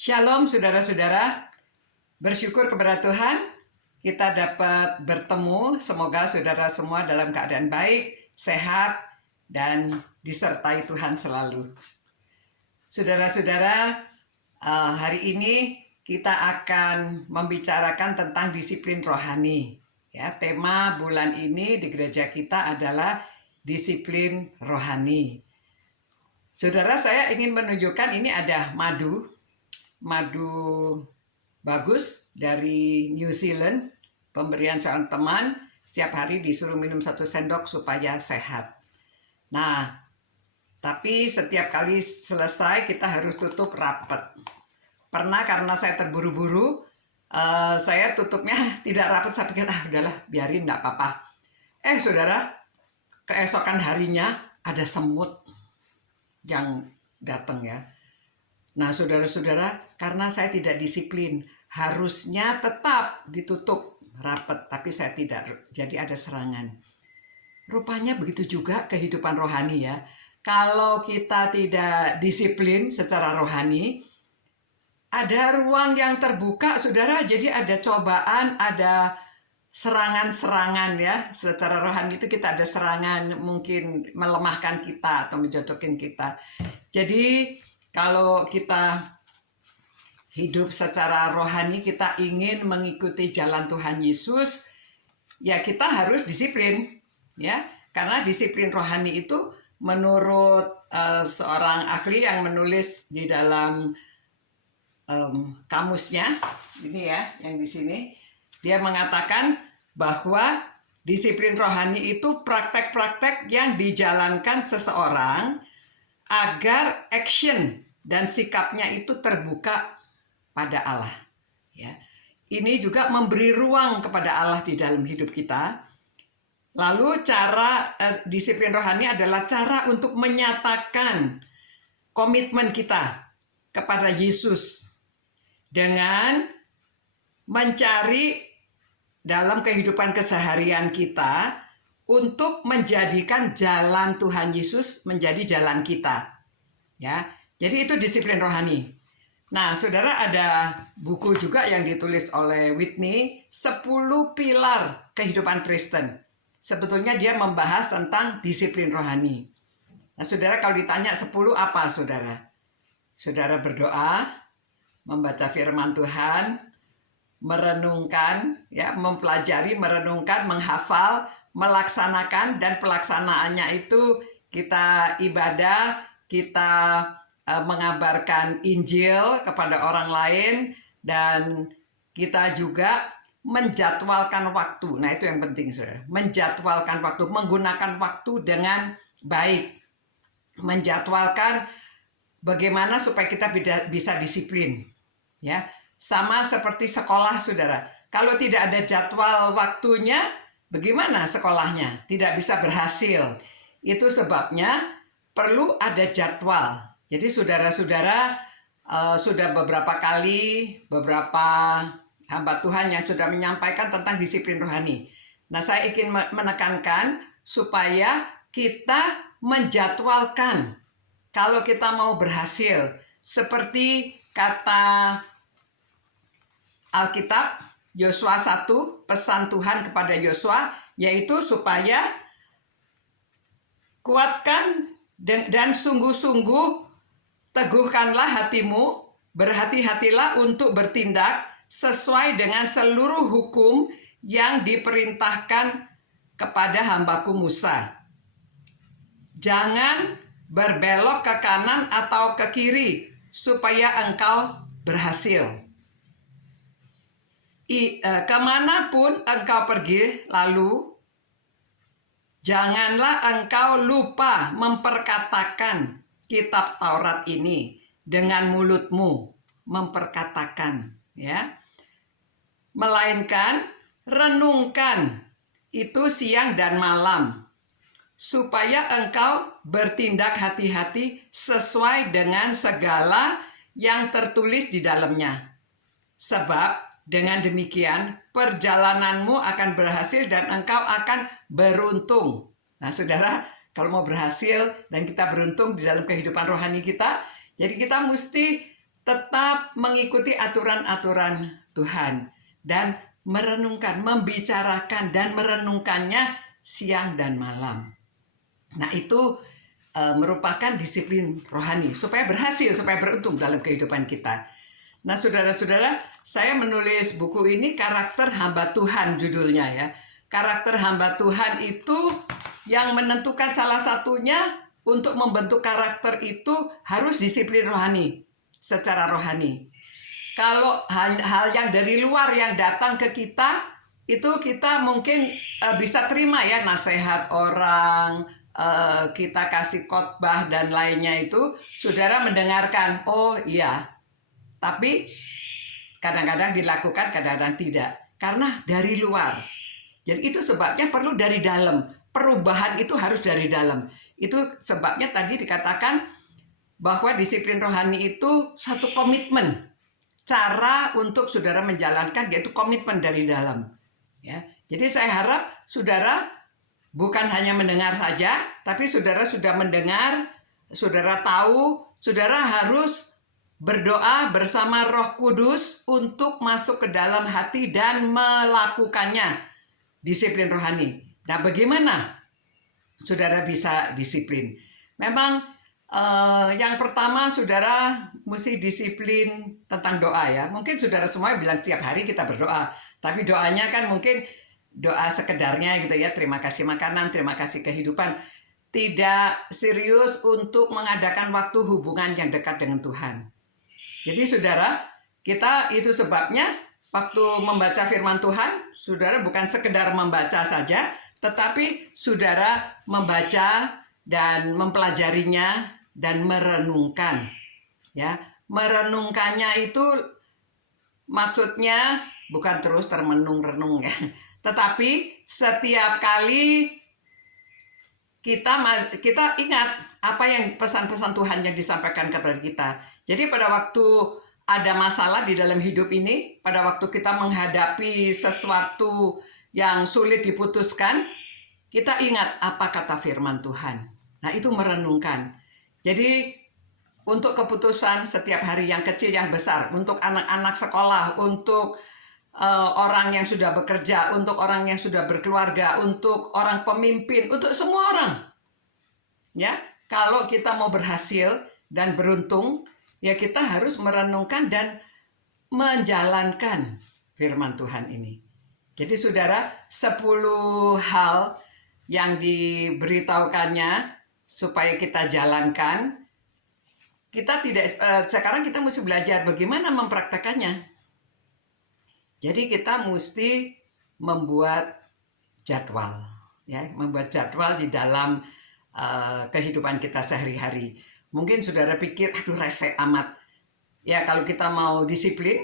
Shalom saudara-saudara, bersyukur kepada Tuhan kita dapat bertemu. Semoga saudara semua dalam keadaan baik, sehat, dan disertai Tuhan selalu. Saudara-saudara, hari ini kita akan membicarakan tentang disiplin rohani. Ya, tema bulan ini di gereja kita adalah disiplin rohani. Saudara, saya ingin menunjukkan ini ada madu bagus dari New Zealand, pemberian seorang teman. Setiap hari disuruh minum 1 sendok supaya sehat. Nah, tapi setiap kali selesai kita harus tutup rapat. Pernah karena saya terburu-buru, saya tutupnya tidak rapat. Saya pikir udahlah biarin, enggak apa-apa. Saudara, keesokan harinya ada semut yang datang ya. Nah, saudara-saudara, karena saya tidak disiplin, harusnya tetap ditutup rapat, tapi saya tidak, jadi ada serangan. Rupanya begitu juga kehidupan rohani ya. Kalau kita tidak disiplin secara rohani, ada ruang yang terbuka, saudara, jadi ada cobaan, ada serangan-serangan ya. Secara rohani itu kita ada serangan, mungkin melemahkan kita atau menjatuhkan kita. Jadi kalau kita hidup secara rohani, kita ingin mengikuti jalan Tuhan Yesus, ya kita harus disiplin, ya. Karena disiplin rohani itu menurut seorang ahli yang menulis di dalam kamusnya, ini ya, yang di sini, dia mengatakan bahwa disiplin rohani itu praktek-praktek yang dijalankan seseorang agar action dan sikapnya itu terbuka pada Allah. Ya. Ini juga memberi ruang kepada Allah di dalam hidup kita. Lalu cara disiplin rohani adalah cara untuk menyatakan komitmen kita kepada Yesus dengan mencari dalam kehidupan keseharian kita untuk menjadikan jalan Tuhan Yesus menjadi jalan kita. Ya. Jadi itu disiplin rohani. Nah, saudara, ada buku juga yang ditulis oleh Whitney, 10 pilar kehidupan Kristen. Sebetulnya dia membahas tentang disiplin rohani. Nah, saudara, kalau ditanya 10 apa, saudara? Saudara berdoa, membaca firman Tuhan, merenungkan, ya, mempelajari, merenungkan, menghafal, melaksanakan, dan pelaksanaannya itu kita ibadah, kita mengabarkan Injil kepada orang lain, dan kita juga menjadwalkan waktu. Nah, itu yang penting, saudara. Menjadwalkan waktu, menggunakan waktu dengan baik. Menjadwalkan bagaimana supaya kita bisa disiplin. Ya, sama seperti sekolah, saudara. Kalau tidak ada jadwal waktunya, bagaimana sekolahnya? Tidak bisa berhasil. Itu sebabnya perlu ada jadwal. Jadi saudara-saudara, sudah beberapa kali beberapa hamba Tuhan yang sudah menyampaikan tentang disiplin rohani. Nah, saya ingin menekankan supaya kita menjadwalkan kalau kita mau berhasil. Seperti kata Alkitab, Yosua 1, pesan Tuhan kepada Yosua, yaitu supaya kuatkan dan sungguh-sungguh teguhkanlah hatimu, berhati-hatilah untuk bertindak sesuai dengan seluruh hukum yang diperintahkan kepada hambaku Musa. Jangan berbelok ke kanan atau ke kiri supaya engkau berhasil. Kemanapun engkau pergi, lalu janganlah engkau lupa memperkatakan kitab Taurat ini dengan mulutmu, memperkatakan, ya. Melainkan renungkan itu siang dan malam, supaya engkau bertindak hati-hati sesuai dengan segala yang tertulis di dalamnya. Sebab dengan demikian perjalananmu akan berhasil dan engkau akan beruntung. Nah, saudara, kalau mau berhasil dan kita beruntung di dalam kehidupan rohani kita, jadi kita mesti tetap mengikuti aturan-aturan Tuhan dan merenungkan, membicarakan dan merenungkannya siang dan malam. Nah, itu merupakan disiplin rohani supaya berhasil, supaya beruntung dalam kehidupan kita. Nah, saudara-saudara, saya menulis buku ini Karakter Hamba Tuhan judulnya ya. Karakter hamba Tuhan itu yang menentukan salah satunya untuk membentuk karakter itu harus disiplin rohani, secara rohani. Kalau hal yang dari luar yang datang ke kita, itu kita mungkin bisa terima ya, nasihat orang, kita kasih khotbah dan lainnya itu, saudara mendengarkan, oh iya, tapi kadang-kadang dilakukan, kadang-kadang tidak, karena dari luar. Jadi itu sebabnya perlu dari dalam. Perubahan itu harus dari dalam. Itu sebabnya tadi dikatakan bahwa disiplin rohani itu satu komitmen. Cara untuk saudara menjalankan yaitu komitmen dari dalam. Ya. Jadi saya harap saudara bukan hanya mendengar saja, tapi saudara sudah mendengar, saudara tahu, saudara harus berdoa bersama Roh Kudus untuk masuk ke dalam hati dan melakukannya. Disiplin rohani. Nah, bagaimana saudara bisa disiplin? Memang yang pertama saudara mesti disiplin tentang doa ya. Mungkin saudara semua bilang setiap hari kita berdoa, tapi doanya kan mungkin doa sekedarnya gitu ya. Terima kasih makanan, terima kasih kehidupan. Tidak serius untuk mengadakan waktu hubungan yang dekat dengan Tuhan. Jadi saudara, kita itu sebabnya waktu membaca firman Tuhan, saudara bukan sekedar membaca saja, tetapi saudara membaca dan mempelajarinya dan merenungkan. Ya, merenungkannya itu maksudnya bukan terus termenung-renung ya, tetapi setiap kali kita ingat apa yang pesan-pesan Tuhan yang disampaikan kepada kita. Jadi pada waktu ada masalah di dalam hidup ini, pada waktu kita menghadapi sesuatu yang sulit diputuskan, kita ingat apa kata firman Tuhan. Nah, itu merenungkan. Jadi, untuk keputusan setiap hari yang kecil, yang besar, untuk anak-anak sekolah, untuk orang yang sudah bekerja, untuk orang yang sudah berkeluarga, untuk orang pemimpin, untuk semua orang. Ya, kalau kita mau berhasil dan beruntung, ya kita harus merenungkan dan menjalankan firman Tuhan ini. Jadi saudara, 10 hal yang diberitahukannya supaya kita jalankan. Sekarang kita mesti belajar bagaimana mempraktekannya. Jadi kita mesti membuat jadwal, ya, membuat jadwal di dalam kehidupan kita sehari-hari. Mungkin saudara pikir, aduh rese amat. Ya kalau kita mau disiplin,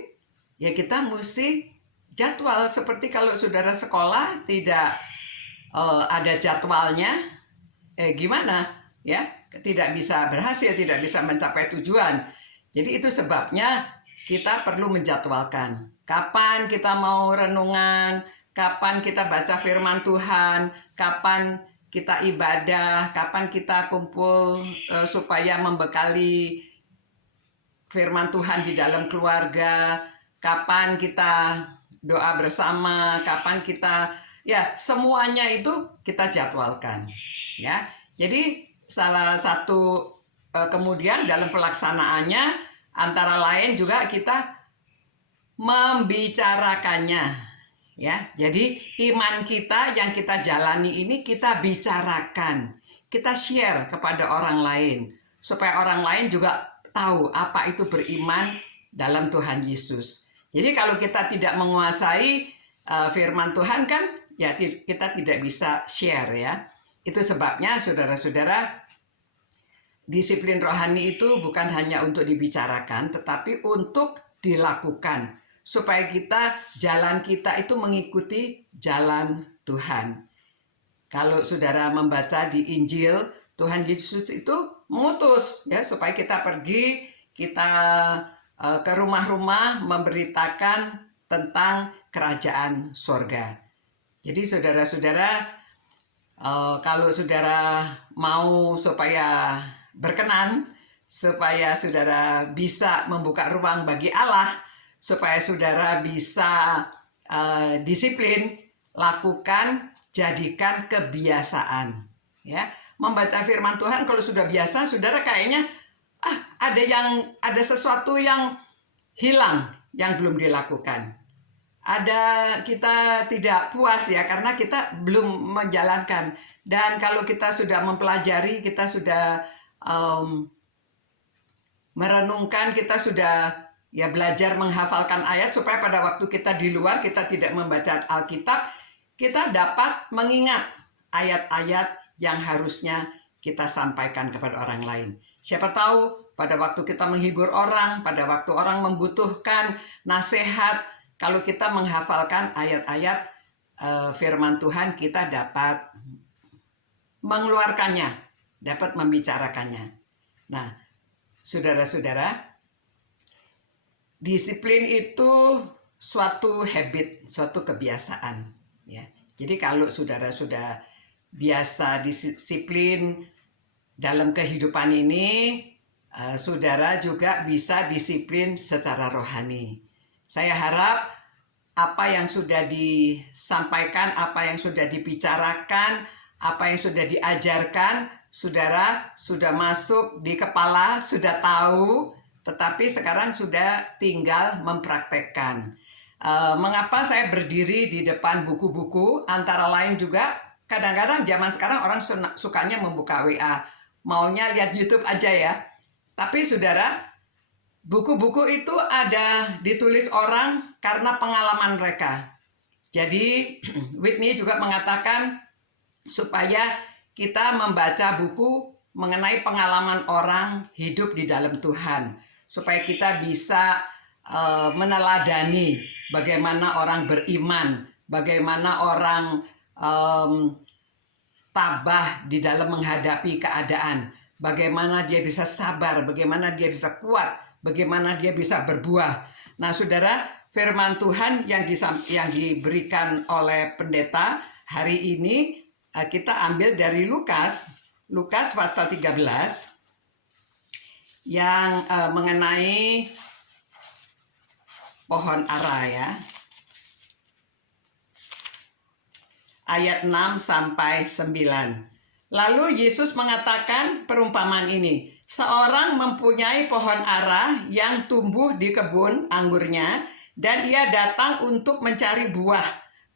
ya kita mesti jadwal. Seperti kalau saudara sekolah tidak ada jadwalnya, gimana? Ya, tidak bisa berhasil, tidak bisa mencapai tujuan. Jadi itu sebabnya kita perlu menjadwalkan. Kapan kita mau renungan, kapan kita baca firman Tuhan, kapan kita ibadah, kapan kita kumpul supaya membekali firman Tuhan di dalam keluarga, kapan kita doa bersama, kapan kita, ya semuanya itu kita jadwalkan. Ya, jadi salah satu kemudian dalam pelaksanaannya antara lain juga kita membicarakannya. Ya, jadi iman kita yang kita jalani ini kita bicarakan, kita share kepada orang lain supaya orang lain juga tahu apa itu beriman dalam Tuhan Yesus. Jadi kalau kita tidak menguasai firman Tuhan kan, ya kita tidak bisa share ya. Itu sebabnya saudara-saudara, disiplin rohani itu bukan hanya untuk dibicarakan, tetapi untuk dilakukan. Supaya jalan kita itu mengikuti jalan Tuhan. Kalau saudara membaca di Injil, Tuhan Yesus itu mengutus ya supaya kita pergi, kita ke rumah-rumah memberitakan tentang kerajaan sorga. Jadi saudara-saudara, kalau saudara mau supaya berkenan supaya saudara bisa membuka ruang bagi Allah, supaya saudara bisa disiplin, lakukan, jadikan kebiasaan. Ya, membaca firman Tuhan kalau sudah biasa, saudara kayaknya ada sesuatu yang hilang yang belum dilakukan. Kita tidak puas ya karena kita belum menjalankan. Dan kalau kita sudah mempelajari, kita sudah merenungkan, kita sudah ya belajar menghafalkan ayat supaya pada waktu kita di luar, kita tidak membaca Alkitab, kita dapat mengingat ayat-ayat yang harusnya kita sampaikan kepada orang lain. Siapa tahu pada waktu kita menghibur orang, pada waktu orang membutuhkan nasihat, kalau kita menghafalkan ayat-ayat firman Tuhan, kita dapat mengeluarkannya, dapat membicarakannya. Nah, saudara-saudara, disiplin itu suatu habit, suatu kebiasaan. Ya. Jadi kalau saudara sudah biasa disiplin dalam kehidupan ini, saudara juga bisa disiplin secara rohani. Saya harap apa yang sudah disampaikan, apa yang sudah dibicarakan, apa yang sudah diajarkan, saudara sudah masuk di kepala, sudah tahu, tetapi sekarang sudah tinggal mempraktekkan. Mengapa saya berdiri di depan buku-buku, antara lain juga kadang-kadang zaman sekarang orang sukanya membuka WA, maunya lihat YouTube aja ya. Tapi saudara, buku-buku itu ada ditulis orang karena pengalaman mereka. Jadi Whitney juga mengatakan supaya kita membaca buku mengenai pengalaman orang hidup di dalam Tuhan. Supaya kita bisa meneladani bagaimana orang beriman, bagaimana orang tabah di dalam menghadapi keadaan, bagaimana dia bisa sabar, bagaimana dia bisa kuat, bagaimana dia bisa berbuah. Nah, saudara, firman Tuhan yang diberikan oleh pendeta hari ini kita ambil dari Lukas pasal 13 yang mengenai pohon ara ya. Ayat 6 sampai 9. Lalu Yesus mengatakan perumpamaan ini. Seorang mempunyai pohon ara yang tumbuh di kebun anggurnya, dan ia datang untuk mencari buah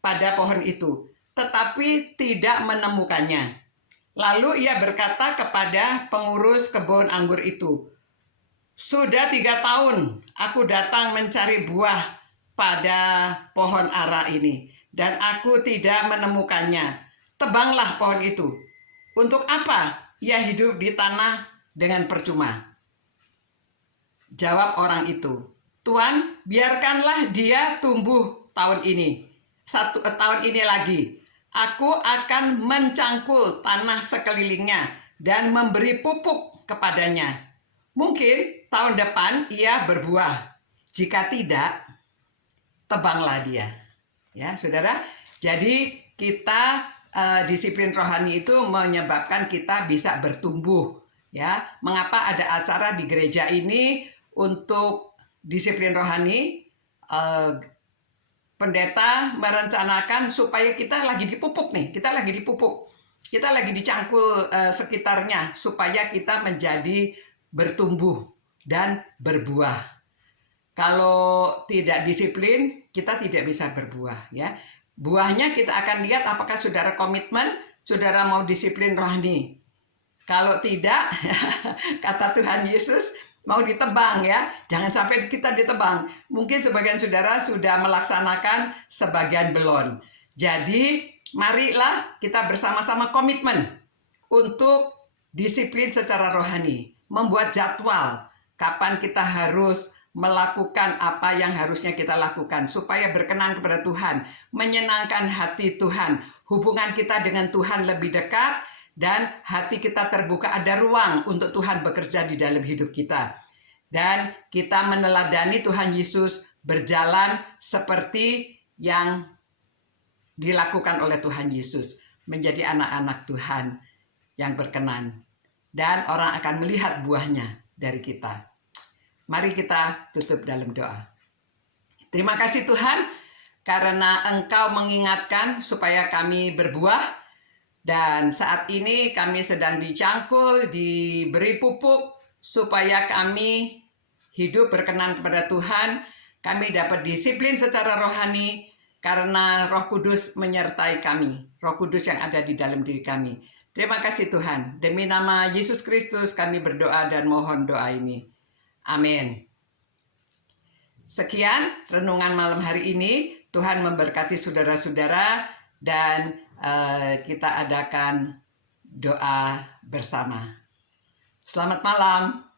pada pohon itu, tetapi tidak menemukannya. Lalu ia berkata kepada pengurus kebun anggur itu, "Sudah 3 tahun aku datang mencari buah pada pohon ara ini, dan aku tidak menemukannya. Tebanglah pohon itu. Untuk apa ia hidup di tanah dengan percuma?" Jawab orang itu, "Tuan, biarkanlah dia tumbuh tahun ini. Tahun ini lagi. Aku akan mencangkul tanah sekelilingnya dan memberi pupuk kepadanya. Mungkin tahun depan ia berbuah. Jika tidak, tebanglah dia." Ya, saudara. Jadi kita disiplin rohani itu menyebabkan kita bisa bertumbuh. Ya, mengapa ada acara di gereja ini untuk disiplin rohani? Pendeta merencanakan supaya kita lagi dipupuk nih, kita lagi dicangkul sekitarnya supaya kita menjadi bertumbuh dan berbuah. Kalau tidak disiplin, kita tidak bisa berbuah ya. Buahnya kita akan lihat apakah saudara komitmen, saudara mau disiplin rohani. Kalau tidak, kata Tuhan Yesus, mau ditebang ya. Jangan sampai kita ditebang. Mungkin sebagian saudara sudah melaksanakan, sebagian belum. Jadi, marilah kita bersama-sama komitmen untuk disiplin secara rohani. Membuat jadwal kapan kita harus melakukan apa yang harusnya kita lakukan supaya berkenan kepada Tuhan, menyenangkan hati Tuhan, hubungan kita dengan Tuhan lebih dekat, dan hati kita terbuka, ada ruang untuk Tuhan bekerja di dalam hidup kita. Dan kita meneladani Tuhan Yesus berjalan seperti yang dilakukan oleh Tuhan Yesus, menjadi anak-anak Tuhan yang berkenan. Dan orang akan melihat buahnya. dari kita. Mari kita tutup dalam doa. Terima kasih Tuhan, karena Engkau mengingatkan supaya kami berbuah, dan saat ini kami sedang dicangkul, diberi pupuk, supaya kami hidup berkenan kepada Tuhan. Kami dapat disiplin secara rohani, karena Roh Kudus menyertai kami, Roh Kudus yang ada di dalam diri kami. Terima kasih Tuhan, demi nama Yesus Kristus kami berdoa dan mohon doa ini. Amin. Sekian renungan malam hari ini. Tuhan memberkati saudara-saudara, dan kita adakan doa bersama. Selamat malam.